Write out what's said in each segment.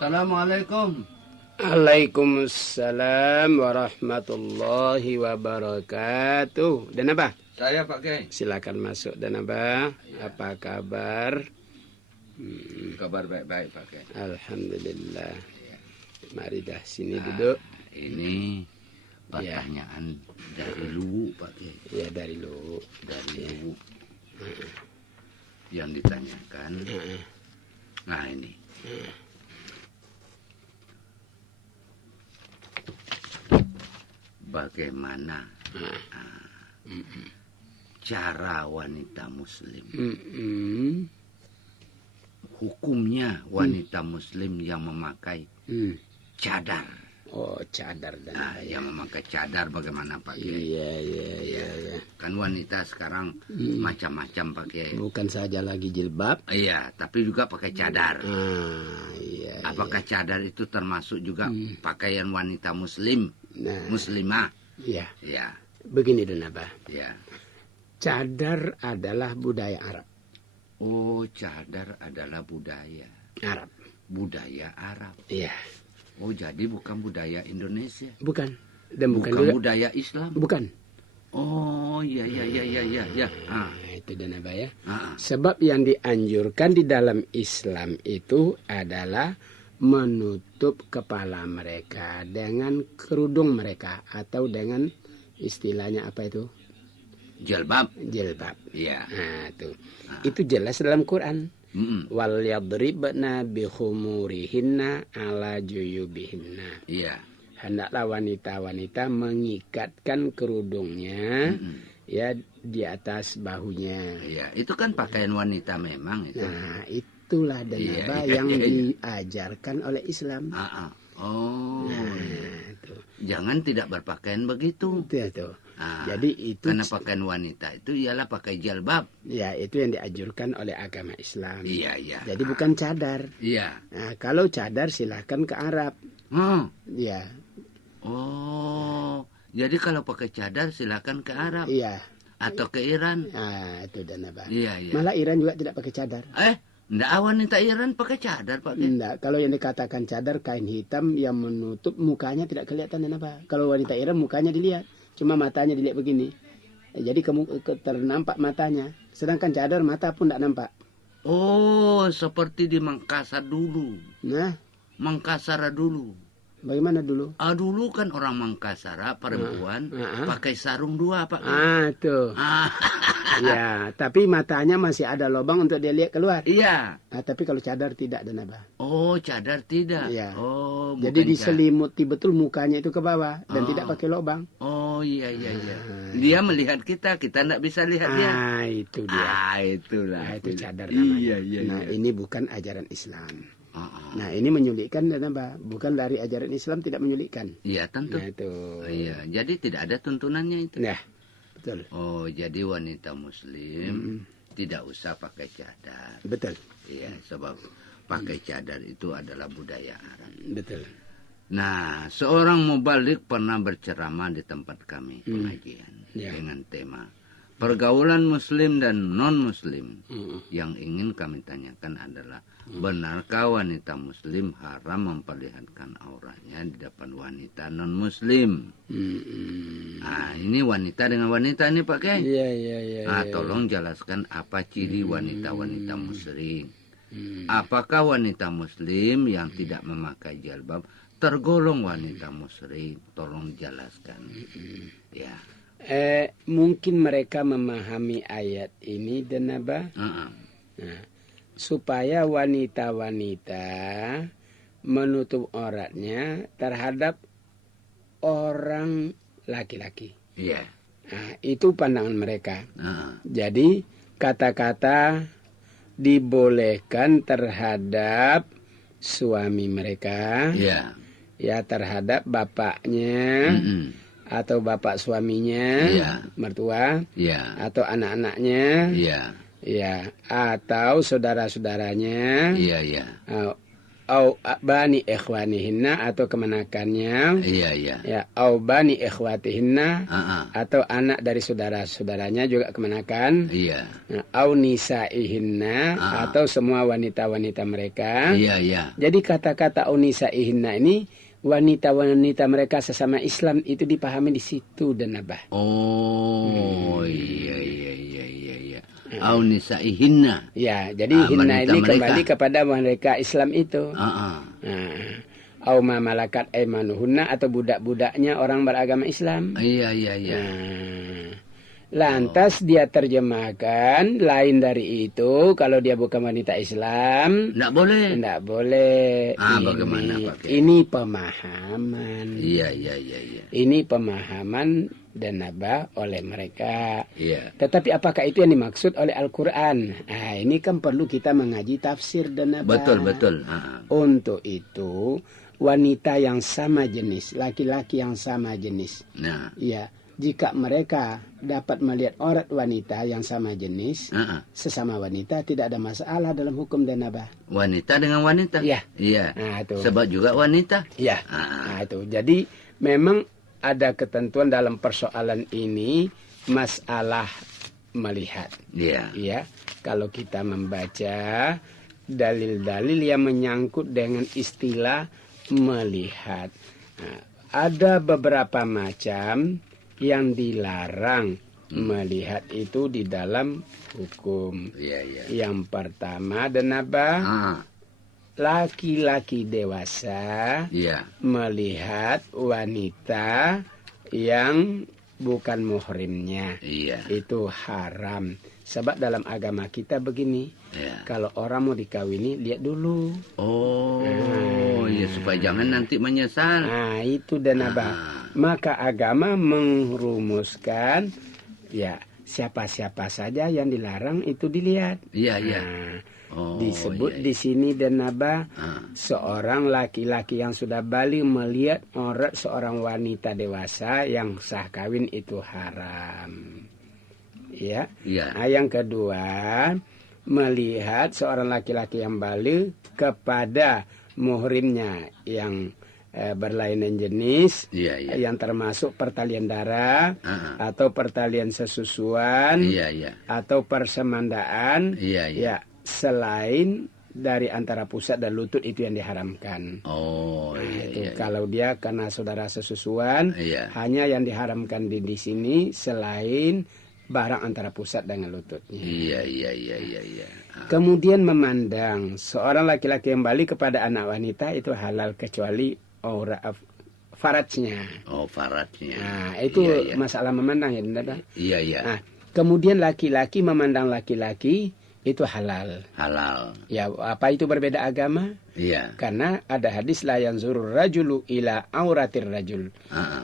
Assalamualaikum. Waalaikumsalam warahmatullahi wabarakatuh. Dan Abah? Saya Pak Kiai. Silakan masuk Dan Abah. Ya. Apa kabar? Kabar baik-baik Pak Kiai. Alhamdulillah. Ya. Mari dah sini duduk. Ini pertanyaan dari Luwu Pak Kiai. Ya dari lu. Dari Luwu. Yang ditanyakan. Nah ini. Bagaimana cara wanita muslim, hukumnya wanita muslim yang memakai cadar? Oh cadar Dan Nah, Abah. yang memakai cadar bagaimana Pak Kiai? Iya. Kan wanita sekarang macam-macam Pak Kiai. Bukan saja lagi jilbab. Iya, tapi juga pakai cadar. Iya. Apakah cadar itu termasuk juga pakaian wanita muslim? Nah, Muslimah? iya. Ya, Begini Dan Abah. ya. Cadar adalah budaya Arab. Oh, cadar adalah budaya. Arab. Budaya Arab. Iya. Oh, jadi bukan budaya Indonesia. Bukan. Dan bukan Bukan juga. budaya Islam. Bukan. Oh, iya. Nah, itu Dan Abah ya. Ah. Sebab yang dianjurkan di dalam Islam itu adalah menutup kepala mereka dengan kerudung mereka atau dengan istilahnya apa itu? Jilbab. Jilbab. Iya. Nah, itu. Itu jelas dalam Quran. Mm-mm. Wal yadribna bi khumurihinna ala juyubihinna. Iya. Hendaklah wanita-wanita mengikatkan kerudungnya ya di atas bahunya. Iya, itu kan pakaian wanita memang itu. Nah, itulah Dan Iya, Abah iya, yang iya. diajarkan oleh Islam. Oh. Nah, itu. Jangan tidak berpakaian begitu. Itu ya tuh. Ah, Jadi itu karena pakaian wanita itu ialah pakai jilbab. ya itu yang dianjurkan oleh agama Islam. Iya. Jadi bukan cadar. Iya. Nah, kalau cadar silahkan ke Arab. Ya, Oh, jadi kalau pakai cadar silakan ke Arab iya. atau ke Iran. Nah, itu Dan Abah. Iya. Malah Iran juga tidak pakai cadar. Enggak, wanita Iran pakai cadar, Pak. Enggak, kalau yang dikatakan cadar kain hitam yang menutup mukanya tidak kelihatan Dan Abah. Kalau wanita Iran mukanya dilihat, cuma matanya dilihat begini. Jadi ternampak matanya. Sedangkan cadar mata pun tidak nampak. Oh, seperti di Makassar dulu. Nah, Makassar dulu. bagaimana dulu? Dulu kan orang Makassar perempuan pakai sarung dua, Pak. Tuh. Ya, tapi matanya masih ada lubang untuk dia lihat keluar. Iya. Nah, tapi kalau cadar tidak Dan Abah. Oh, cadar tidak. Iya. Oh, Jadi bukan diselimuti betul mukanya itu ke bawah dan tidak pakai lubang. Oh, iya. Dia melihat kita tidak bisa lihat dia. Itu dia. Itulah. Nah, itu cadar namanya. Iya. Nah, ini bukan ajaran Islam. Nah, ini menyulikkan Dan Abah. Bukan dari ajaran Islam tidak menyulikkan. Iya, tentu. Nah, itu. Iya, jadi tidak ada tuntunannya itu. Nah, betul. Oh, jadi wanita muslim tidak usah pakai cadar. Betul. Iya, sebab pakai cadar itu adalah budaya Arab. Betul. Nah, seorang mubalik pernah berceramah di tempat kami pengajian dengan tema pergaulan muslim dan non-muslim. Yang ingin kami tanyakan adalah benarkah wanita muslim haram memperlihatkan auratnya di depan wanita non-muslim? Nah, ini wanita dengan wanita ini Pak Kiai. Iya. Tolong jelaskan apa ciri wanita-wanita muslim. Apakah wanita muslim yang tidak memakai jilbab tergolong wanita muslim? Tolong jelaskan. Ya. Mungkin mereka memahami ayat ini Dan Abah. Nah, supaya wanita-wanita menutup auratnya terhadap orang laki-laki. Iya. Nah, itu pandangan mereka. Ah. Jadi kata-kata dibolehkan terhadap suami mereka, Iya. ya terhadap bapaknya atau bapak suaminya, Iya. mertua, Iya. atau anak-anaknya, Iya. ya, atau saudara-saudaranya, Iya. au bani ikhwanihinna atau kemenakannya, Iya. ya, au bani ikhwatihinna Ah. atau anak dari saudara-saudaranya juga kemenakan, Iya. au nisaihinna atau semua wanita-wanita mereka. Iya. Jadi kata-kata au nisaihinna ini wanita-wanita mereka sesama Islam itu dipahami di situ dan Abah. Oh, iya. Au nisaihinna. Ya, jadi hinna ini mereka. kembali kepada mereka Islam itu. Ah. Au ma malakat aimanuhunna atau budak-budaknya orang beragama Islam. Iya. Lantas dia terjemahkan lain dari itu, kalau dia bukan wanita Islam Nggak boleh. tidak boleh. Bagaimana pakai? Ini pemahaman. Iya. Ini pemahaman dan Abah oleh mereka. Iya. Tetapi apakah itu yang dimaksud oleh Al-Quran? Nah, ini kan perlu kita mengaji tafsir dan Abah. Betul. Untuk itu wanita yang sama jenis, laki-laki yang sama jenis. Nah. Ya, jika mereka dapat melihat aurat wanita yang sama jenis, sesama wanita tidak ada masalah dalam hukum dan Abah. Wanita dengan wanita. Iya. Nah, itu. sebab juga wanita. Iya. Nah, itu. Jadi memang ada ketentuan dalam persoalan ini, masalah melihat. Iya. Ya, kalau kita membaca dalil-dalil yang menyangkut dengan istilah melihat, ada beberapa macam yang dilarang melihat itu di dalam hukum. Iya. Yang pertama dan Abah, laki-laki dewasa melihat wanita yang bukan muhrimnya. Iya. Itu haram. Sebab dalam agama kita begini, kalau orang mau dikawini, lihat dulu. Oh, ya supaya jangan nanti menyesal. Nah, itu dan Abah. Maka agama merumuskan, ya, siapa-siapa saja yang dilarang itu dilihat. Iya. Disebut di sini dan Abah, seorang laki-laki yang sudah balik melihat aurat seorang wanita dewasa yang sah kawin itu haram. Ya. Nah, yang kedua, melihat seorang laki-laki yang balik kepada muhrimnya yang berlainan jenis, yang termasuk pertalian darah atau pertalian sesusuan, atau persemandaan, ya, selain dari antara pusat dan lutut itu yang diharamkan. Kalau dia karena saudara sesusuan, hanya yang diharamkan di sini selain barang antara pusat dengan lututnya. Iya. Kemudian memandang seorang laki-laki yang balik kepada anak wanita itu halal kecuali faradnya. Faradnya. Nah, itu masalah memandang ya, Dada. Iya. Nah, kemudian laki-laki memandang laki-laki itu halal. Ya, apa itu berbeda agama? Iya. Karena ada hadis la yanzurur rajulu ila auratir rajul.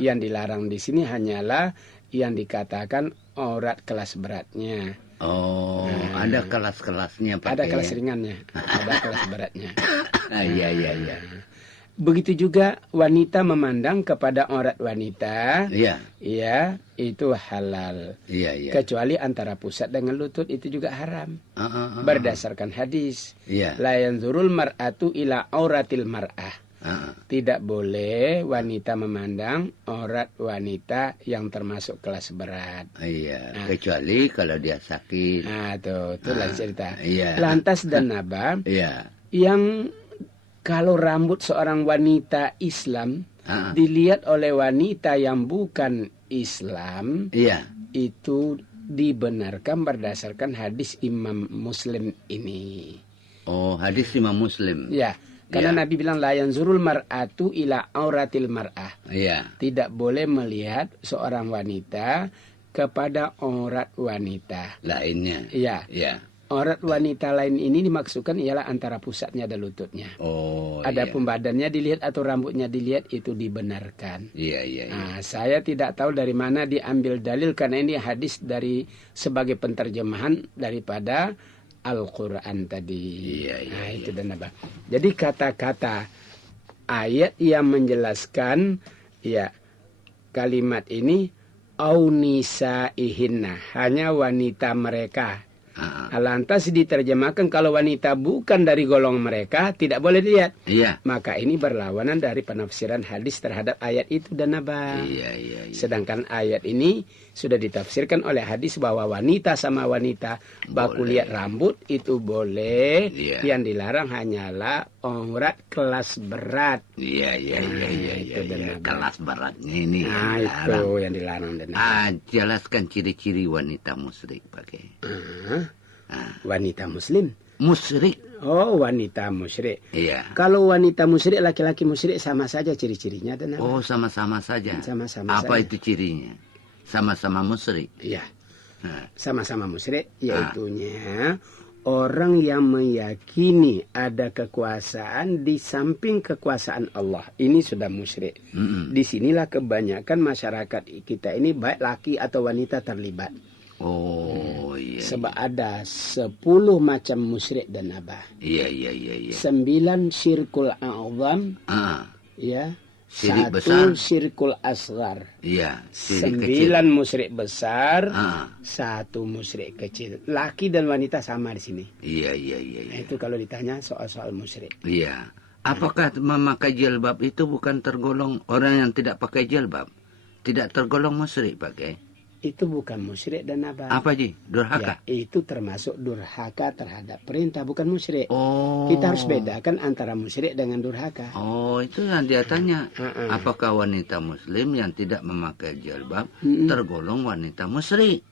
Yang dilarang di sini hanyalah yang dikatakan aurat kelas beratnya. Ada kelas-kelasnya Pak. Ada kelas ringannya, ada kelas beratnya. Iya. Begitu juga wanita memandang kepada aurat wanita, ya, itu halal. Iya. Kecuali antara pusat dengan lutut itu juga haram. Berdasarkan hadis, la yanzurul mar'atu ila auratil mar'ah. Tidak boleh wanita memandang aurat wanita yang termasuk kelas berat. Iya, kecuali kalau dia sakit. Itulah cerita. Iya. Lantas dan Abah, yang kalau rambut seorang wanita Islam dilihat oleh wanita yang bukan Islam, itu dibenarkan berdasarkan hadis Imam Muslim ini. Hadis Imam Muslim. Ya. Karena Nabi bilang la yanzurul mar'atu ila auratil mar'ah. Tidak boleh melihat seorang wanita kepada aurat wanita lainnya. Iya. Aurat wanita lain ini dimaksudkan ialah antara pusatnya dan lututnya. Oh, Adapun badannya dilihat atau rambutnya dilihat itu dibenarkan. Iya. Nah, saya tidak tahu dari mana diambil dalil karena ini hadis dari sebagai penterjemahan daripada Al-Quran tadi. Nah, itu dan apa. Jadi kata-kata ayat yang menjelaskan ya kalimat ini aunisa ihinna, hanya wanita mereka. Lantas diterjemahkan kalau wanita bukan dari golongan mereka tidak boleh dilihat. Iya. Maka ini berlawanan dari penafsiran hadis terhadap ayat itu dan apa. Iya. Sedangkan ayat ini sudah ditafsirkan oleh hadis bahwa wanita sama wanita baku lihat rambut itu boleh. Iya. Yang dilarang hanyalah aurat kelas berat. Iya. Kelas beratnya ini. Nah, itu yang dilarang dan jelaskan ciri-ciri wanita musyrik pakai. Wanita muslim. Musyrik. Oh, wanita musyrik. Iya. Kalau wanita musyrik, laki-laki musyrik sama saja ciri-cirinya dan apa? Oh, sama-sama saja. Sama-sama Apa saja. itu cirinya? Sama-sama musyrik. Iya. Sama-sama musyrik, yaitunya orang yang meyakini ada kekuasaan di samping kekuasaan Allah. Ini sudah musyrik. Disinilah kebanyakan masyarakat kita ini baik laki atau wanita terlibat. Oh, iya. Sebab ada 10 macam musyrik dan apa? Iya. 9 syirkul a'zam, ya. Syirik 1 besar. syirkul asghar. Iya, syirik kecil. 9 musyrik besar, 1 musyrik kecil. Laki dan wanita sama di sini. Iya. Nah, itu kalau ditanya soal musyrik. Iya. Apakah memakai jilbab itu bukan tergolong orang yang tidak pakai jilbab? Tidak tergolong musyrik pakai? Itu bukan musyrik dan apa? Apa Ji? Durhaka? Ya, itu termasuk durhaka terhadap perintah, bukan musyrik. Oh. Kita harus bedakan antara musyrik dengan durhaka. Oh, itu yang dia tanya. Apakah wanita muslim yang tidak memakai jilbab tergolong wanita musyrik?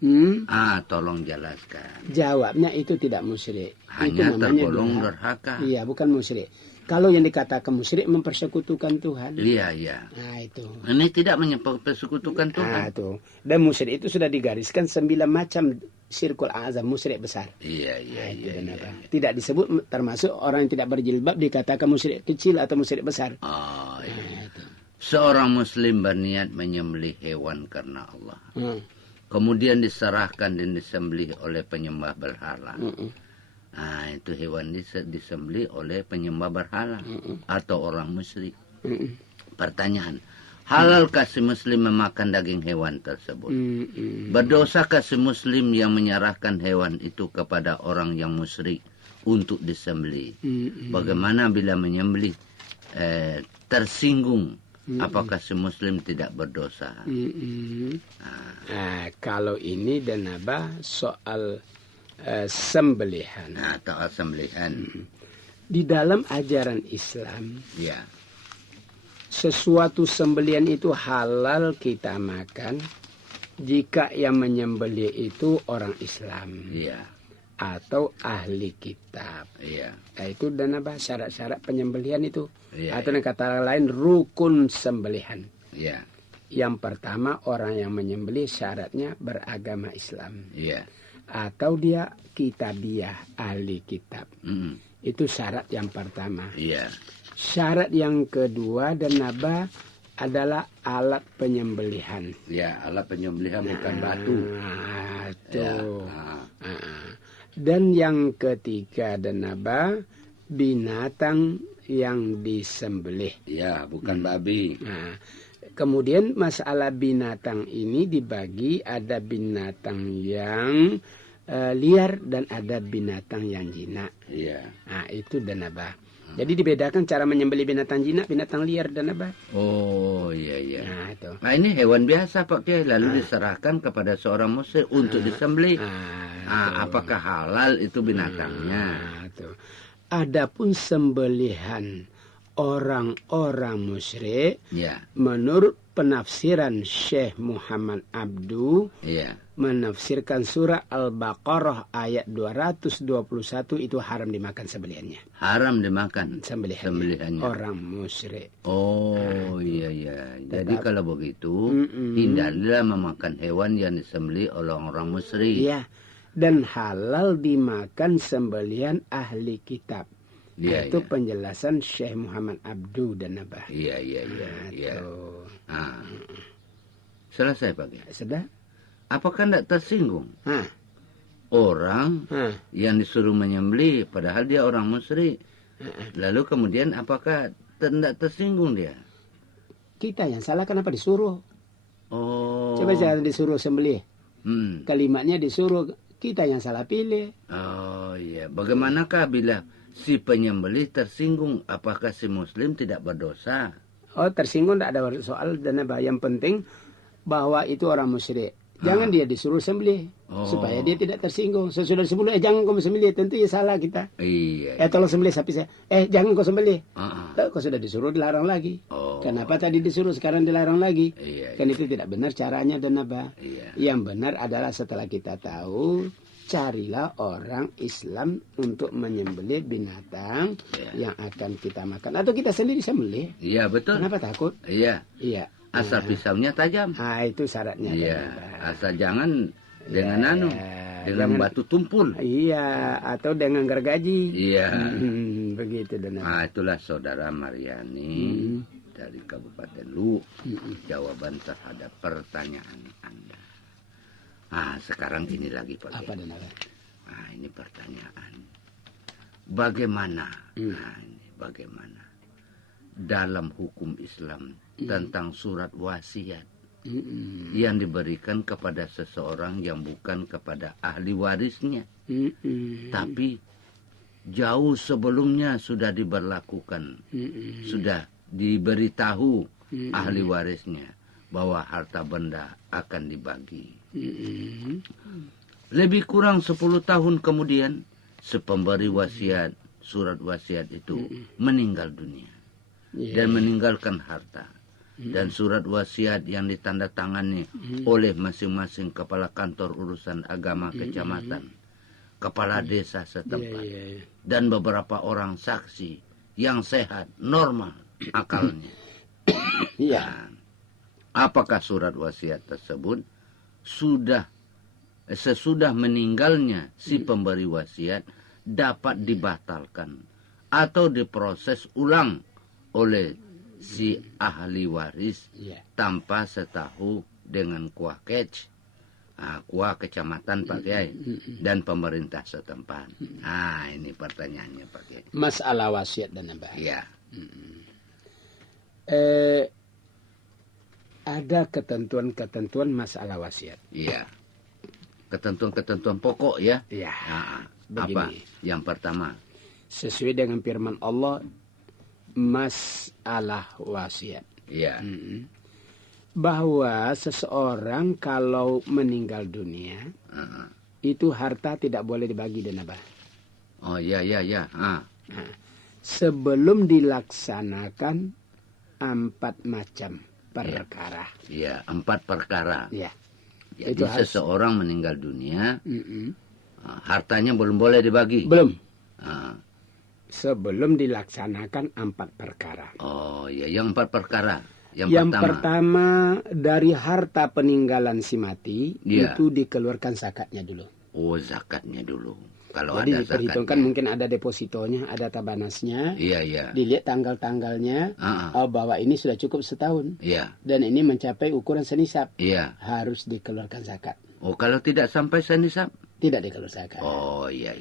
Tolong jelaskan. Jawabnya itu tidak musyrik. Hanya itu namanya tergolong durhaka. Iya, bukan musyrik. Kalau yang dikatakan musyrik mempersekutukan Tuhan. Iya. Nah, itu. Ini tidak mempersekutukan Tuhan. Nah, itu. Dan musyrik itu sudah digariskan 9 macam sirkul azam, musyrik besar. Iya. Tidak disebut termasuk orang yang tidak berjilbab dikatakan musyrik kecil atau musyrik besar. Oh, iya. Seorang muslim berniat menyembelih hewan karena Allah. Kemudian diserahkan dan disembelih oleh penyembah berhala. Itu hewan disembelih oleh penyembah berhala atau orang musyrik. Pertanyaan, halalkah si muslim memakan daging hewan tersebut? Berdosakah si muslim yang menyerahkan hewan itu kepada orang yang musyrik untuk disembelih? Bagaimana bila menyembelih tersinggung? Apakah si muslim tidak berdosa? Kalau ini dan apa soal sembelihan. Atau sembelihan. Di dalam ajaran Islam, Ya. sesuatu sembelihan itu halal kita makan jika yang menyembelih itu orang Islam. Iya. Atau ahli kitab. Iya. Nah, itu dan apa syarat-syarat penyembelihan itu. Iya, Atau dengan kata lain rukun sembelihan. Iya. Yang pertama orang yang menyembelih syaratnya beragama Islam. Iya. Atau dia kitabiah, ahli kitab. Itu syarat yang pertama. Iya. Syarat yang kedua dan naba adalah alat penyembelihan. Ya, alat penyembelihan bukan batu. Tuh. Ya. Dan yang ketiga dan naba binatang yang disembelih. Ya, bukan babi. Kemudian masalah binatang ini dibagi, ada binatang yang liar dan ada binatang yang jinak. Iya. Nah, itu dan apa? Jadi dibedakan cara menyembelih binatang jinak, binatang liar dan apa? Oh, iya. Nah, itu. Nah, ini hewan biasa Pak Kiai, lalu diserahkan kepada seorang muslim untuk disembelih. Apakah halal itu binatangnya? Adapun sembelihan orang-orang musyrik, Ya. menurut penafsiran Syekh Muhammad Abdu, Iya. menafsirkan surah Al-Baqarah ayat 221 itu haram dimakan sembelihannya. Haram dimakan Sembelihannya. Orang musyrik. Oh, iya. Jadi kalau begitu, hindarilah memakan hewan yang disembelih oleh orang musyrik. Iya. dan halal dimakan sembelihan ahli kitab. Iya, Itu iya. penjelasan Syekh Muhammad Abdu dan Nabah. Iya, iya, iya, iya. Tuh. Selesai Pak Kiai. Sudah? Apakah tidak tersinggung Hah. orang Hah. yang disuruh menyembelih padahal dia orang musyrik? Lalu kemudian apakah tidak tersinggung dia? Kita yang salah kenapa disuruh? Oh. Coba jangan disuruh sembelih. Kalimatnya disuruh, kita yang salah pilih. Oh iya. Bagaimanakah bila si penyembelih tersinggung? Apakah si muslim tidak berdosa? Oh, tersinggung tidak ada soal dan apa. Yang penting bahwa itu orang musyrik. Jangan dia disuruh sembelih supaya dia tidak tersinggung. Sesudah sembelih, jangan kau sembelih, tentu ya salah kita. Iya. Tolong sembelih sapi saya. Jangan kau sembelih. Kau sudah disuruh dilarang lagi. Kenapa tadi disuruh sekarang dilarang lagi? Iya, Kan itu tidak benar caranya dan apa? Iya. Yang benar adalah setelah kita tahu, carilah orang Islam untuk menyembelih binatang yang akan kita makan atau kita sendiri sembelih. Iya betul. Kenapa takut? Iya. Iya. Asal pisaunya tajam. Itu syaratnya. Iya. Asal jangan dengan dengan batu tumpul. Iya, atau dengan gergaji. Iya. Begitu dan itulah saudara Mariani dari Kabupaten Lu. Jawaban terhadap pertanyaan Anda. Sekarang ini lagi Pak. Apa dan apa? Ini pertanyaan. Bagaimana? Ini bagaimana dalam hukum Islam tentang surat wasiat yang diberikan kepada seseorang yang bukan kepada ahli warisnya, tapi jauh sebelumnya sudah diberlakukan, sudah diberitahu ahli warisnya bahwa harta benda akan dibagi. Lebih kurang 10 tahun kemudian, si pemberi wasiat, surat wasiat itu meninggal dunia dan meninggalkan harta. Dan surat wasiat yang ditandatangani oleh masing-masing kepala kantor urusan agama kecamatan, kepala desa setempat, dan beberapa orang saksi yang sehat, normal akalnya. Apakah surat wasiat tersebut sesudah meninggalnya si pemberi wasiat dapat dibatalkan atau diproses ulang oleh si ahli waris tanpa setahu dengan kuah kecamatan Pak Kiai dan pemerintah setempat. Ini pertanyaannya Pak Kiai. Masalah wasiat dan apa? Iya. Ada ketentuan-ketentuan masalah wasiat. Iya. Ketentuan-ketentuan pokok ya. Iya. Apa? Yang pertama. Sesuai dengan firman Allah, masalah wasiat. Iya. Bahwa seseorang kalau meninggal dunia, itu harta tidak boleh dibagi dan apa? Oh iya. Sebelum dilaksanakan 4 macam perkara. Iya, 4 perkara. Iya. Jadi seseorang meninggal dunia, hartanya belum boleh dibagi. Belum. Sebelum dilaksanakan 4 perkara. Oh iya, yang 4 perkara. Yang pertama dari harta peninggalan si mati itu dikeluarkan zakatnya dulu. Oh, zakatnya dulu. Kalau jadi ada diperhitungkan zakatnya. Mungkin ada depositonya, ada tabanasnya. Iya. Dilihat tanggal-tanggalnya. Bahwa ini sudah cukup setahun. Iya. Dan ini mencapai ukuran senisab. Iya. Harus dikeluarkan zakat. Oh, kalau tidak sampai senisab? Tidak dikeluarkan zakat. Oh iya.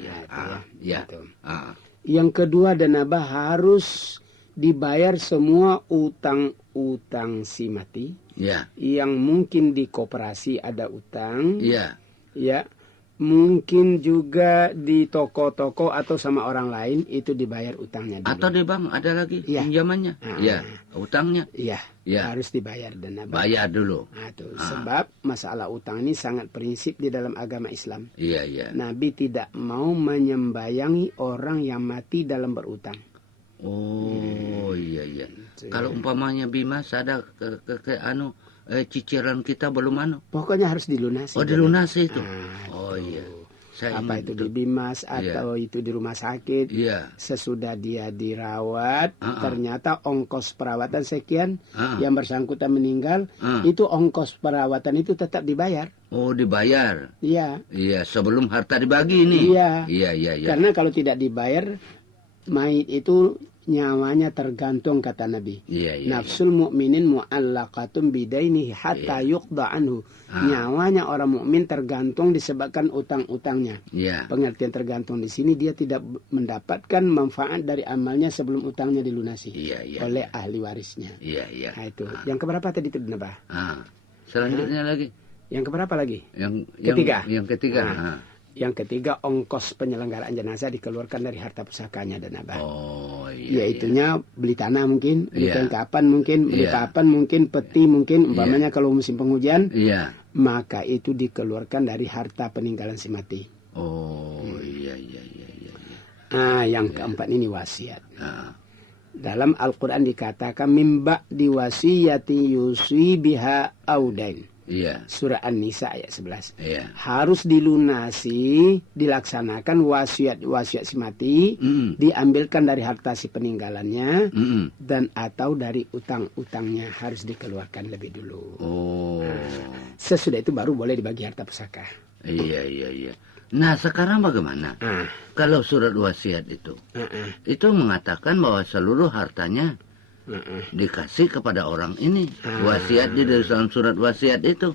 Yang kedua harus dibayar semua utang si mati. Iya. Yang mungkin di koperasi ada utang. Iya. Ya. Mungkin juga di toko-toko atau sama orang lain itu dibayar utangnya dulu. Atau di bank ada lagi pinjamannya. Iya. Utangnya. Iya. Harus dibayar dan bayar dulu. Sebab masalah utang ini sangat prinsip di dalam agama Islam. Iya. Nabi tidak mau menyembayangi orang yang mati dalam berutang. Oh iya. Kalau umpamanya Bimas ada cicilan kita belum Pokoknya harus dilunasi. Oh dilunasi itu. Oh iya. saya apa ingat itu di Bimas atau itu di rumah sakit. Iya. Sesudah dia dirawat, ternyata ongkos perawatan sekian, yang bersangkutan meninggal, itu ongkos perawatan itu tetap dibayar. Oh, dibayar. Iya. Iya, sebelum harta dibagi ini. Iya. Iya. Karena kalau tidak dibayar, mayit itu nyawanya tergantung, kata Nabi. Nafsul mu'minin mu'allaqatun bidainihi hatta yuqda anhu. Nyawanya orang mukmin tergantung disebabkan utang-utangnya. Pengertian tergantung di sini, dia tidak mendapatkan manfaat dari amalnya sebelum utangnya dilunasi oleh ahli warisnya. Nah, itu. Yang keberapa tadi itu, Nabah? Selanjutnya lagi. Yang keberapa lagi? Ketiga. Yang ketiga, ongkos penyelenggaraan jenazah dikeluarkan dari harta pusakanya dan abah. Yaitunya beli tanah mungkin, beli kapan mungkin, beli papan mungkin, peti mungkin, umpamanya kalau musim penghujan, maka itu dikeluarkan dari harta peninggalan si mati. Yang keempat ini wasiat. Dalam Al-Quran dikatakan mimba diwasiyati yuswi biha audain. Surah An-Nisa ayat 11. Harus dilunasi, dilaksanakan wasiat si mati, diambilkan dari harta si peninggalannya, dan atau dari utang-utangnya harus dikeluarkan lebih dulu. Sesudah itu baru boleh dibagi harta pusaka. Iya. Nah, sekarang bagaimana? Kalau surat wasiat itu mengatakan bahwa seluruh hartanya dikasih kepada orang ini. Wasiat di dalam surat wasiat itu.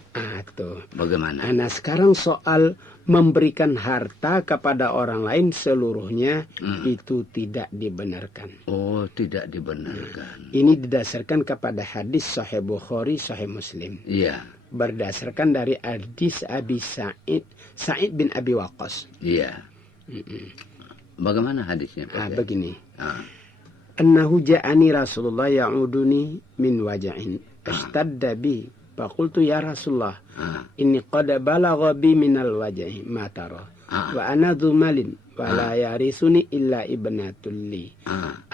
Bagaimana? Nah, sekarang soal memberikan harta kepada orang lain seluruhnya itu tidak dibenarkan. Oh, tidak dibenarkan. Ini didasarkan kepada hadis Sahih Bukhari, Sahih Muslim. Berdasarkan dari hadis Abi Sa'id bin Abi Waqqas. Bagaimana hadisnya? Begini. Annahu ja'ani Rasulullah ya'uduni min waja'in ashtadda bi faqultu ya Rasulullah inni qad balagha bi minal waj'i ma tara wa ana dhu malin wa la yarisuni illa ibnatul li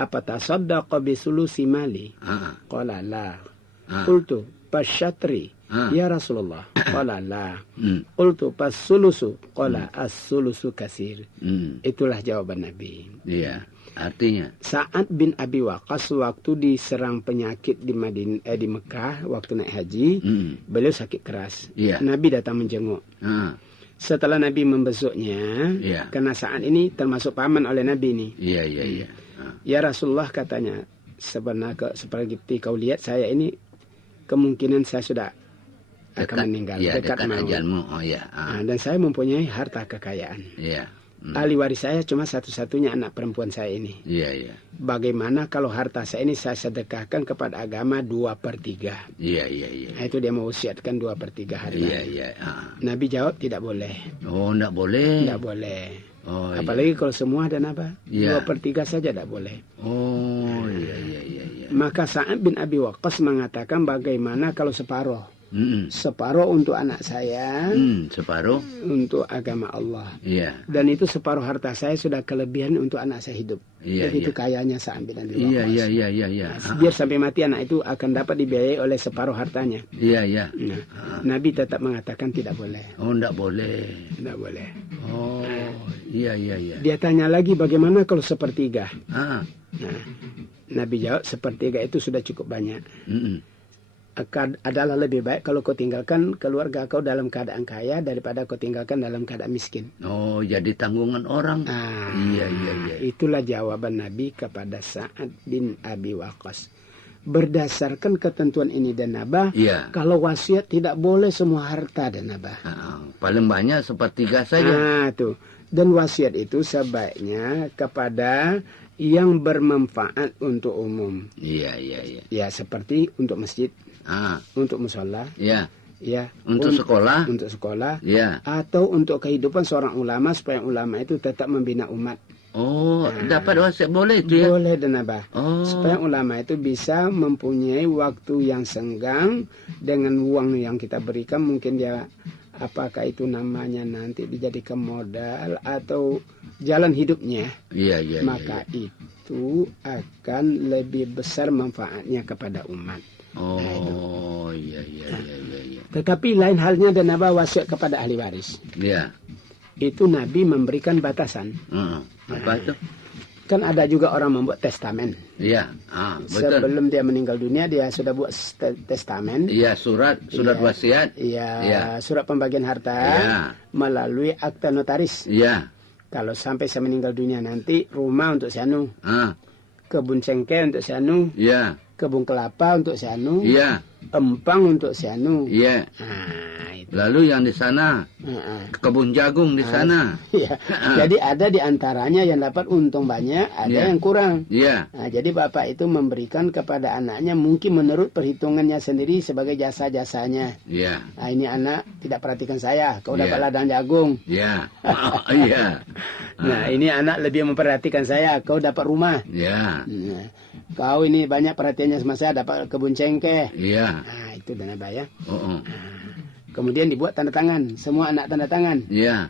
apa tasaddaqa bi sulusi mali qala la qultu pasyatri ya Rasulullah qala la qultu pasulusu qala as-sulusu kasir. Itulah jawaban Nabi. Artinya Sa'ad bin Abi Waqqas waktu diserang penyakit di di Mekah waktu naik haji, beliau sakit keras. Nabi datang menjenguk. Setelah Nabi membesuknya, karena Sa'ad ini termasuk paman oleh Nabi ini. Ya Rasulullah, katanya, sebenarnya seperti kau lihat saya ini kemungkinan saya sudah akan meninggal, dekat ajalmu. Dan saya mempunyai harta kekayaan. Ahli waris saya cuma satu-satunya anak perempuan saya ini. Bagaimana kalau harta saya ini saya sedekahkan kepada agama 2/3? Nah, itu dia mau wasiatkan 2/3 harta. Nabi jawab tidak boleh. Oh, tidak boleh. Tidak boleh. Apalagi kalau semua dan apa? 2/3 saja tidak boleh. Maka Sa'ad bin Abi Waqqas mengatakan bagaimana kalau separuh? Separuh untuk anak saya, separuh untuk agama Allah. Dan itu separuh harta saya sudah kelebihan untuk anak saya hidup. Itu kayanya Sa'ad bin Abi Waqqas. Biar sampai mati anak itu akan dapat dibiayai oleh separuh hartanya. Nah, Nabi tetap mengatakan tidak boleh. Oh, tidak boleh. Tidak boleh. Oh, Dia tanya lagi bagaimana kalau sepertiga? Nah, Nabi jawab sepertiga itu sudah cukup banyak. Adalah lebih baik kalau kau tinggalkan keluarga kau dalam keadaan kaya daripada kau tinggalkan dalam keadaan miskin. Oh, jadi tanggungan orang. Itulah jawaban Nabi kepada Sa'ad bin Abi Waqqas. Berdasarkan ketentuan ini dan Abah, kalau wasiat tidak boleh semua harta dan Abah. Paling banyak sepertiga saja. Dan wasiat itu sebaiknya kepada yang bermanfaat untuk umum. Ya, seperti untuk masjid. Untuk musola, untuk sekolah, atau untuk kehidupan seorang ulama supaya ulama itu tetap membina umat. Dapat wasiat boleh itu ya? Boleh dan Abah. Supaya ulama itu bisa mempunyai waktu yang senggang dengan uang yang kita berikan, mungkin dia apakah itu namanya nanti dijadikan modal atau jalan hidupnya. Maka itu akan lebih besar manfaatnya kepada umat. Tetapi lain halnya dan wasiat kepada ahli waris. itu Nabi memberikan batasan. Apa itu? Kan ada juga orang membuat testamen. Iya, betul. Sebelum dia meninggal dunia dia sudah buat testamen. Iya, surat wasiat. Iya, surat pembagian harta melalui akta notaris. Iya. Kalau sampai saya meninggal dunia nanti rumah untuk si anu, kebun cengkeh untuk si anu, Iya. kebun kelapa untuk si anu, Iya. empang untuk si anu. Iya. Itu. Lalu yang di sana, kebun jagung di sana. Iya. Jadi ada di antaranya yang dapat untung banyak, ada yang kurang. Iya. Nah, jadi bapak itu memberikan kepada anaknya mungkin menurut perhitungannya sendiri sebagai jasa-jasanya. Iya. Nah, ini anak tidak perhatikan saya, kau dapat ladang jagung. Iya. Iya. Nah, ini anak lebih memperhatikan saya, kau dapat rumah. Iya. Nah, kau ini banyak perhatiannya sama saya, dapat kebun cengkeh. Iya. Nah, itu dana bayar. Oh. Kemudian dibuat tanda tangan, semua anak tanda tangan. Iya.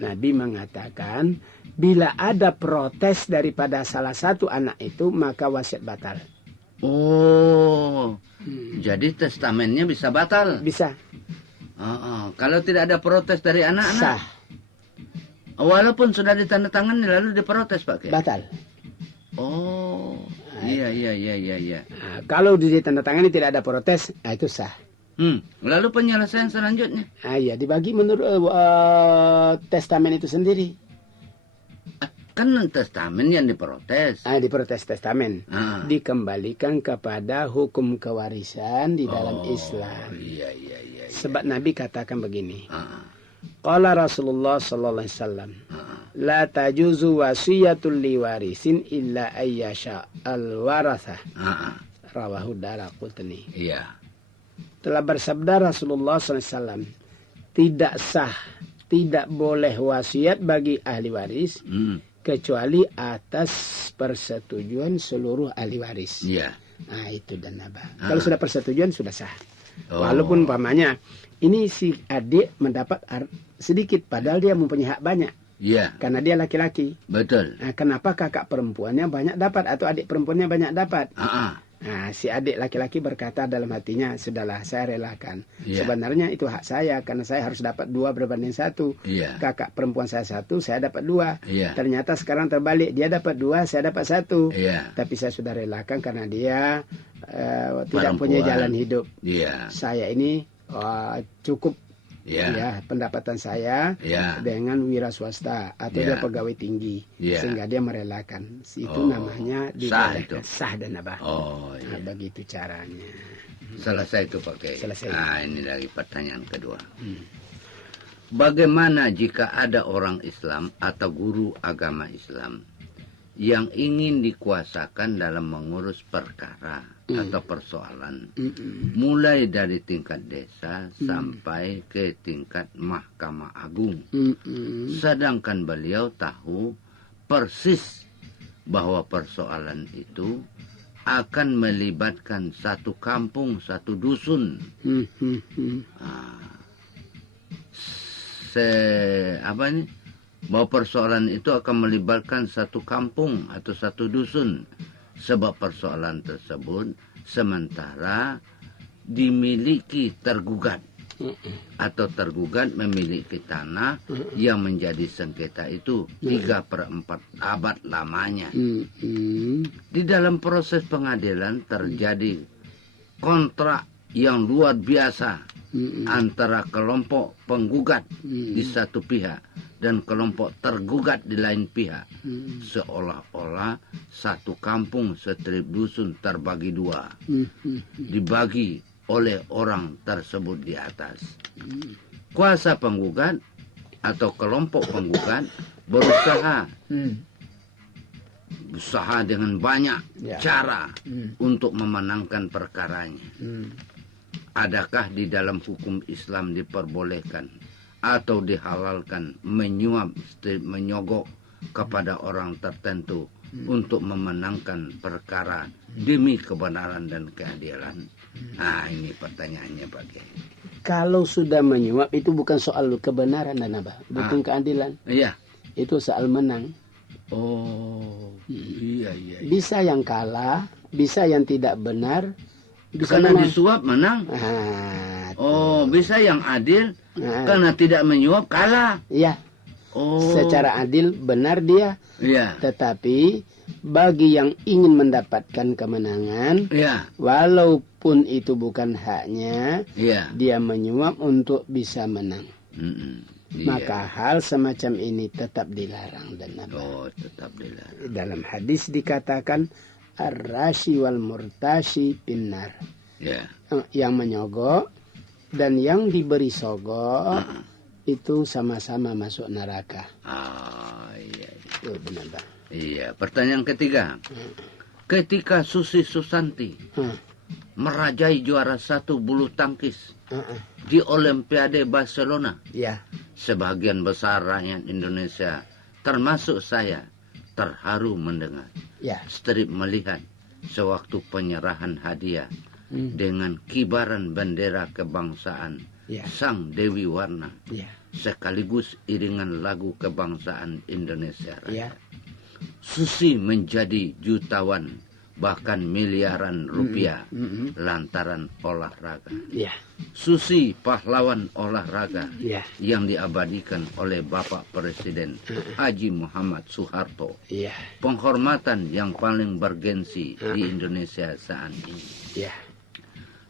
Nabi mengatakan, bila ada protes daripada salah satu anak itu, maka wasiat batal. Oh. Jadi testamennya bisa batal. Bisa. Kalau tidak ada protes dari anak-anak. Sah. Walaupun sudah ditandatangani lalu diprotes, Pak. Batal. Oh. Iya. Nah, kalau ditandatangani tidak ada protes, nah itu sah. Lalu penyelesaian selanjutnya? Iya, dibagi menurut testamen itu sendiri. Kan testamen yang diprotes. Diprotes testamen. Dikembalikan kepada hukum kewarisan di dalam Islam. Iya. Sebab Nabi katakan begini. Qala Rasulullah sallallahu alaihi wasallam, la tajuzu wasiyatul liwarisin illa ayyasha al-warathah. Rawahu Daraqutni. Iya. Telah bersabda Rasulullah SAW, tidak sah, tidak boleh wasiat bagi ahli waris, kecuali atas persetujuan seluruh ahli waris. Iya. Nah, itu dan nabah. Kalau sudah persetujuan sudah sah. Walaupun umpamanya ini si adik mendapat sedikit, padahal dia mempunyai hak banyak. Iya. Karena dia laki-laki. Betul. Nah, kenapa kakak perempuannya banyak dapat atau adik perempuannya banyak dapat? Nah, si adik laki-laki berkata dalam hatinya, sudahlah saya relakan. Sebenarnya itu hak saya, karena saya harus dapat 2 berbanding 1. Kakak perempuan saya 1, saya dapat 2. Ternyata sekarang terbalik, dia dapat 2, saya dapat 1. Tapi saya sudah relakan karena dia tidak punya jalan hidup. Saya ini cukup pendapatan saya dengan wira swasta atau dia pegawai tinggi, sehingga dia merelakan. Itu namanya sah dan abah. Nah, begitu caranya. Selesai itu pakai. Selesai. Nah, ini lagi pertanyaan kedua. Bagaimana jika ada orang Islam atau guru agama Islam yang ingin dikuasakan dalam mengurus perkara atau persoalan, mulai dari tingkat desa sampai ke tingkat Mahkamah Agung, sedangkan beliau tahu persis bahwa persoalan itu akan melibatkan satu kampung, satu dusun, bahwa persoalan itu akan melibatkan satu kampung atau satu dusun, sebab persoalan tersebut sementara dimiliki tergugat atau tergugat memiliki tanah yang menjadi sengketa itu 3/4 abad lamanya. Di dalam proses pengadilan terjadi kontrak yang luar biasa antara kelompok penggugat di satu pihak dan kelompok tergugat di lain pihak. Seolah-olah satu kampung, setiap dusun terbagi 2. Dibagi oleh orang tersebut di atas. Kuasa penggugat atau kelompok penggugat berusaha dengan banyak cara untuk memenangkan perkaranya. Adakah di dalam hukum Islam diperbolehkan atau dihalalkan menyogok kepada orang tertentu untuk memenangkan perkara demi kebenaran dan keadilan? Nah, ini pertanyaannya Pak Kiai. Kalau sudah menyuap itu bukan soal kebenaran dan apa, bukan keadilan. Iya. Itu soal menang. Iya. Bisa yang kalah, bisa yang tidak benar. Bisa karena menang. disuap menang. Bisa yang adil karena tidak menyuap kalah. Iya. Secara adil benar dia. Iya. Tetapi bagi yang ingin mendapatkan kemenangan, Iya. walaupun itu bukan haknya, Iya. dia menyuap untuk bisa menang. Iya. Maka hal semacam ini tetap dilarang dan tetap dilarang. dalam hadis dikatakan ar-rashi wal murtashi pinnar. Ya. Yang menyogok dan yang diberi sogok itu sama-sama masuk neraka. Iya. Itu benar, Bang. Iya. Pertanyaan ketiga. Ketika Susi Susanti merajai juara 1 bulu tangkis di Olimpiade Barcelona, Ya. sebagian besar rakyat Indonesia, termasuk saya, terharu mendengar. Ya. Strip melihat sewaktu penyerahan hadiah dengan kibaran bendera kebangsaan Sang Dewi Warna, sekaligus iringan lagu kebangsaan Indonesia Raya. Susi menjadi jutawan, bahkan miliaran rupiah lantaran olahraga. Susi pahlawan olahraga yang diabadikan oleh Bapak Presiden Haji Muhammad Soeharto. Penghormatan yang paling bergensi di Indonesia saat ini.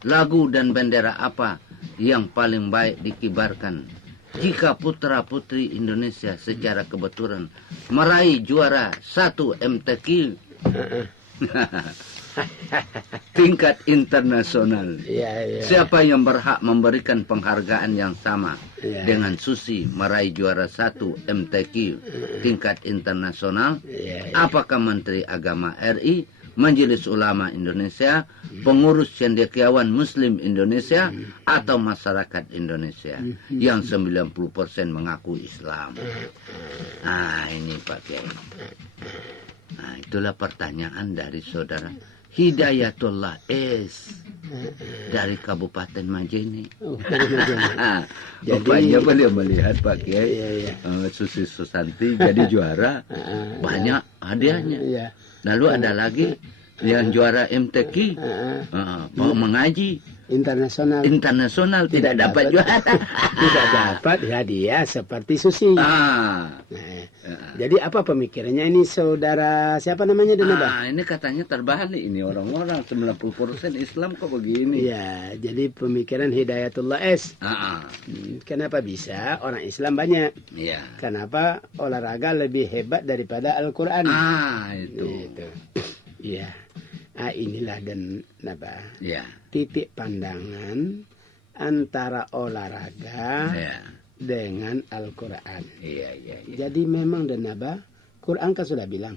Lagu dan bendera apa yang paling baik dikibarkan jika putra-putri Indonesia secara kebetulan meraih juara 1 MTQ tingkat internasional? Siapa yang berhak memberikan penghargaan yang sama dengan Susi meraih juara 1 MTQ tingkat internasional? Apakah Menteri Agama RI, Majelis Ulama Indonesia, pengurus cendekiawan Muslim Indonesia, atau masyarakat Indonesia yang 90% mengaku Islam? Nah, ini Pak Kiai. Nah, itulah pertanyaan dari saudara Hidayatullah S dari Kabupaten Majene. Rupanya beliau melihat Pak Kiai Susi Susanti jadi juara, banyak hadiahnya. Lalu ada lagi yang juara MTQ, mau mengaji internasional tidak dapat juara. Tidak dapat hadiah seperti Susi. Jadi apa pemikirannya ini saudara siapa namanya Denaba? Ini katanya terbalik ini orang-orang 90% Islam kok begini. Ya, jadi pemikiran Hidayatullah S. Kenapa bisa orang Islam banyak? Kenapa olahraga lebih hebat daripada Al-Quran? Itu. Iya. Inilah dan Naba. Titik pandangan antara olahraga dengan Al-Quran. Jadi memang dan Naba, Quran kan sudah bilang,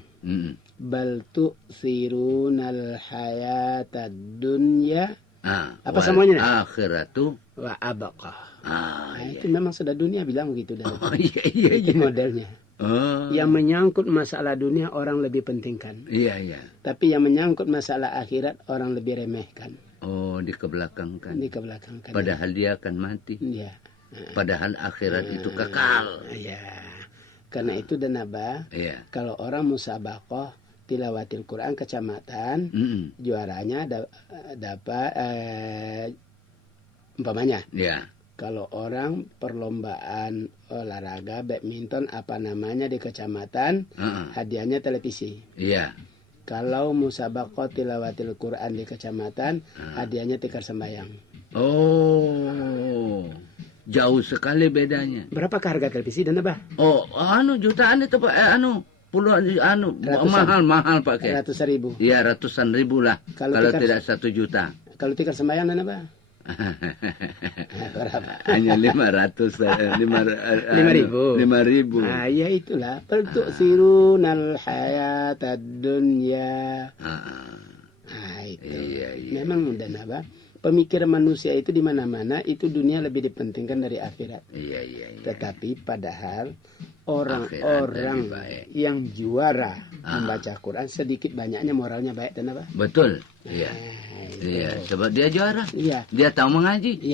bal tu'thirunal hayatad dunya. Apa semuanya? Akhiratu wa abaqah. Itu memang sudah dunia bilang begitu. Itu modelnya. Yang menyangkut masalah dunia orang lebih pentingkan. Tapi yang menyangkut masalah akhirat orang lebih remehkan. Dikebelakangkan. Dikebelakangkan. Padahal dia akan mati. Padahal akhirat itu kekal. Karena itu Denaba, kalau orang musabaqah tilawatil Quran kecamatan, juaranya dapat umpamanya. Kalau orang perlombaan olahraga badminton apa namanya di kecamatan, hadiahnya televisi. Kalau musabaqah tilawatil Quran di kecamatan, hadiahnya tikar sembayang. Jauh sekali bedanya. Berapa harga televisi dan apa? Jutaan itu Pak. Puluhan mahal Pak. Ratusan ribu. Iya, ratusan ribu lah. Kalau tidak 1 juta. Kalau tikar sembayang dan apa? Hanya 500, 5.000. Ya itulah. Bentuk sirunal hayatad dunya. Itu. Memang udah Naba. Pemikiran manusia itu di mana-mana itu dunia lebih dipentingkan dari akhirat. Tetapi padahal orang-orang yang juara membaca Quran sedikit banyaknya moralnya baik dan apa? Betul. Sebab dia juara. Dia tahu mengaji.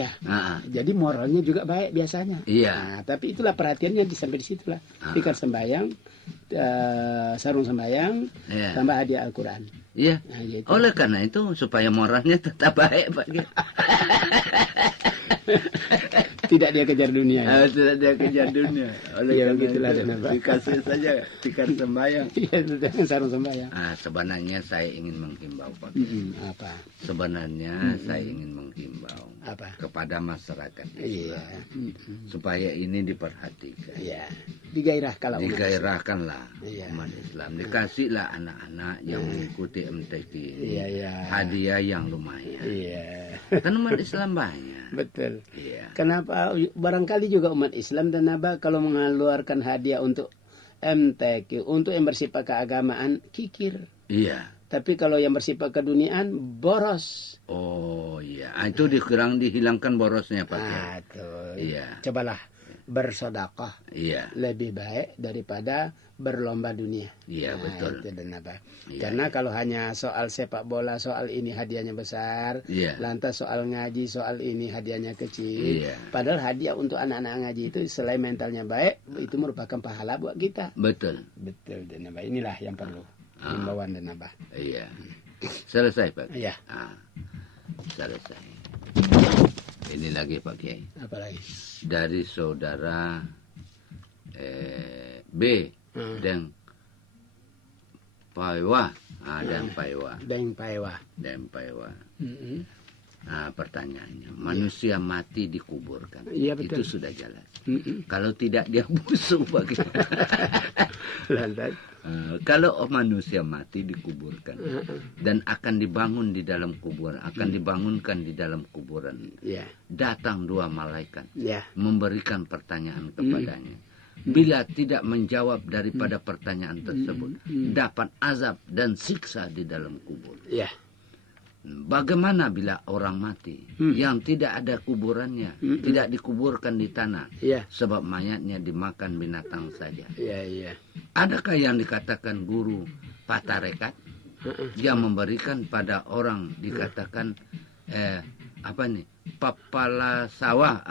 Jadi moralnya juga baik biasanya. Tapi itulah perhatiannya sampai di situlah. Tikar sembayang, sarung sembayang, tambah hadiah Al-Quran. Gitu. Oleh karena itu supaya moralnya tetap baik Pak. Tidak dia kejar dunia. Tidak dia kejar dunia. Oleh Ya, karena begitulah itu, dan apa. dikasih saja tikar sembahyang. Iya, dengan sarung sembahyang. Sebenarnya saya ingin menghimbau Pak. Apa? Sebenarnya saya ingin menghimbau Apa? kepada masyarakat Iya. Islam supaya ini diperhatikan. Iya. Digairah kalau umat. Digairahkanlah Iya. umat Islam. Dikasihlah anak-anak yang mengikuti MTQ ini Iya, iya. hadiah yang lumayan. Iya. Kan umat Islam banyak. Betul. Iya. Kenapa barangkali juga umat Islam dan Naba kalau mengeluarkan hadiah untuk MTQ, untuk yang bersifat keagamaan, kikir. Iya. Tapi kalau yang bersifat keduniaan, boros. Oh iya. Itu dikurang dihilangkan borosnya Pak. Tuh. Iya. Cobalah bersedekah Iya. lebih baik daripada berlomba dunia. Iya, betul. Itu dan apa. Iya, Karena kalau hanya soal sepak bola, soal ini hadiahnya besar, Iya. lantas soal ngaji, soal ini hadiahnya kecil. Iya. Padahal hadiah untuk anak-anak ngaji itu selain mentalnya baik, itu merupakan pahala buat kita. Betul. Betul dan apa. Inilah yang perlu himbauan dan apa. Iya. Selesai Pak. Iya. Selesai. Ini lagi Pak Kiai. Apalagi? Dari saudara B dan Paiwa. Dan Paiwa. Deng Paiwa. Dan Paiwa. Pertanyaannya, manusia mati dikuburkan. Iya, betul. Itu sudah jelas. Kalau tidak dia busuk bagaimana? Lantas. Kalau manusia mati dikuburkan dan akan dibangun di dalam kuburan, akan dibangunkan di dalam kuburan. Ya. Datang dua malaikat Ya. memberikan pertanyaan kepadanya. Bila tidak menjawab daripada pertanyaan tersebut, dapat azab dan siksa di dalam kubur. Ya. Bagaimana bila orang mati yang tidak ada kuburannya, tidak dikuburkan di tanah, Ya. sebab mayatnya dimakan binatang saja? Ya, ya. Adakah yang dikatakan guru patarekat yang memberikan pada orang dikatakan papala sawah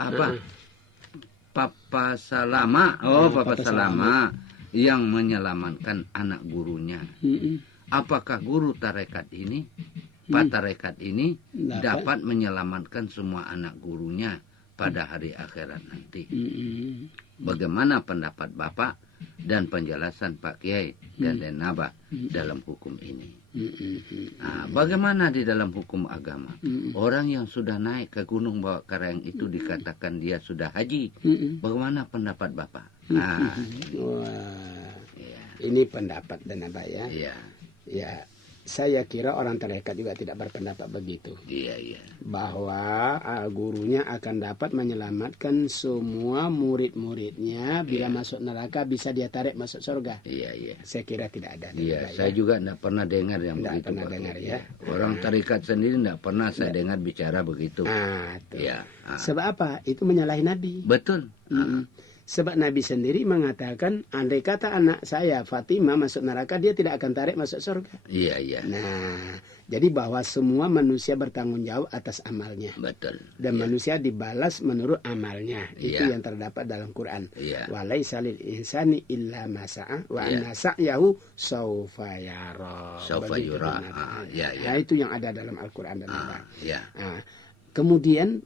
Papa Salama, Papa Salama yang menyelamatkan anak gurunya? Apakah guru tarekat ini, patarekat ini dapat menyelamatkan semua anak gurunya pada hari akhirat nanti? Bagaimana pendapat Bapak dan penjelasan Pak Kiai dan Denaba dalam hukum ini? Bagaimana di dalam hukum agama? Orang yang sudah naik ke gunung bawa karang itu dikatakan dia sudah haji. Bagaimana pendapat Bapak? Wah, Ya. ini pendapat dan apa ya? Iya. Ya, saya kira orang tarekat juga tidak berpendapat begitu. Iya, iya. Bahwa gurunya akan dapat menyelamatkan semua murid-muridnya bila masuk neraka bisa dia tarik masuk surga. Iya, iya. Saya kira tidak ada. Iya, saya juga tidak pernah dengar yang Tidak begitu. pernah Pak. dengar, ya. Orang tarekat sendiri tidak pernah saya dengar bicara begitu. Tuh. Iya. Sebab apa? Itu menyalahi Nabi. Betul. Sebab Nabi sendiri mengatakan, andai kata anak saya Fatimah masuk neraka, dia tidak akan tarik masuk surga. Iya, iya. Nah, jadi bahwa semua manusia bertanggung jawab atas amalnya. Betul. Dan manusia dibalas menurut amalnya. Itu Iya. yang terdapat dalam Quran. Iya. Walaisa lil insani illa ma sa'a wa anna sa'yahu saufa yara. Saufa Begitu yura. benar. Iya, iya. Nah, itu yang ada dalam Al-Quran dan apa. Iya. Nah, kemudian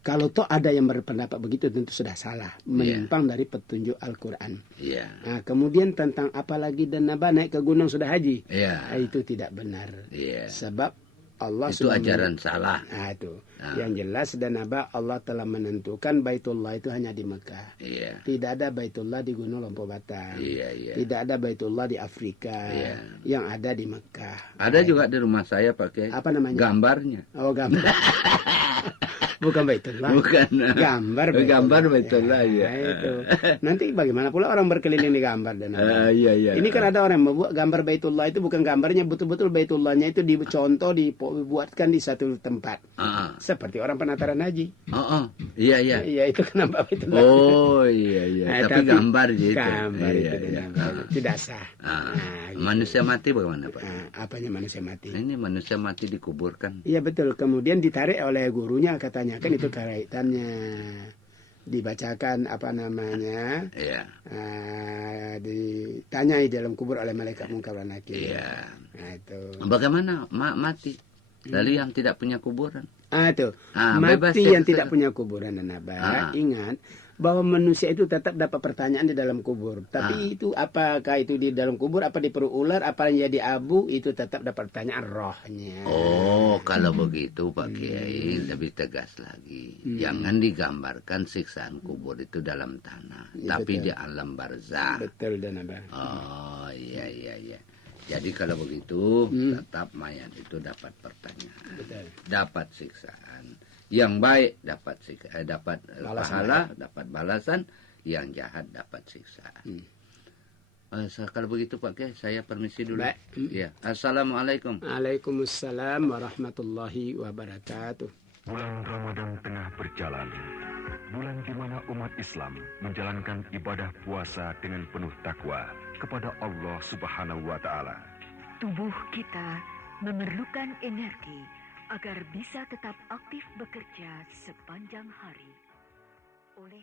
kalau toh ada yang berpendapat begitu tentu sudah salah, menyimpang dari petunjuk Al-Quran. Iya. Nah, kemudian tentang apalagi dan Naba naik ke gunung sudah haji, Iya. itu tidak benar. Iya. Sebab Allah Itu sudah ajaran salah. Nah, itu yang jelas dan Naba Allah telah menentukan Baitullah itu hanya di Mekah. Iya. Tidak ada Baitullah di Gunung Lompo Batam. Iya, iya. Tidak ada Baitullah di Afrika. Iya. Yang ada di Mekah. Ada juga di rumah saya pakai Apa namanya? gambarnya. Oh, gambar. Bukan Baitullah. Bukan. Gambar Gambar Baitullah, ya. Itu. Nanti bagaimana pula orang berkeliling di gambar dan apa? Iya, iya. Ini kan ada orang yang membuat gambar Baitullah itu bukan gambarnya, betul-betul Baitullahnya itu dicontoh, dibuatkan di satu tempat. Seperti orang penataran haji. Iya, iya. Iya, itu kenapa Baitullah. Oh, iya, iya. Tapi gambar gitu. Gambar Iya, itu iya. tidak sah. Gitu. Manusia mati bagaimana, Pak? Apanya manusia mati? Ini manusia mati dikuburkan. Iya betul. Kemudian ditarik oleh gurunya, katanya kan itu kaitannya. Dibacakan apa namanya? Iya. Ditanyai dalam kubur oleh malaikat Munkar dan Nakir. Iya. Nah, itu. Bagaimana mati? Lalu yang tidak punya kuburan? Tuh. Bebas Mati ya, yang tidak punya kuburan dan ingat bahwa manusia itu tetap dapat pertanyaan di dalam kubur. Tapi itu apakah itu di dalam kubur, apa di perut ular, apa yang jadi abu, itu tetap dapat pertanyaan rohnya. Oh, kalau begitu Pak Kiai lebih tegas lagi. Jangan digambarkan siksaan kubur itu dalam tanah, tapi di alam barzah. Betul dan Abah. Oh, iya. Jadi kalau begitu tetap mayat itu dapat pertanyaan, dapat siksaan. Yang baik dapat dapat pahala, dapat balasan. Yang jahat dapat siksaan. Kalau begitu Pak Kiai, saya permisi dulu. Ya. Assalamualaikum. Waalaikumsalam warahmatullahi wabarakatuh. Bulan Ramadan tengah berjalan. Bulan di mana umat Islam menjalankan ibadah puasa dengan penuh takwa kepada Allah Subhanahu wa Ta'ala. Tubuh kita memerlukan energi agar bisa tetap aktif bekerja sepanjang hari. Oleh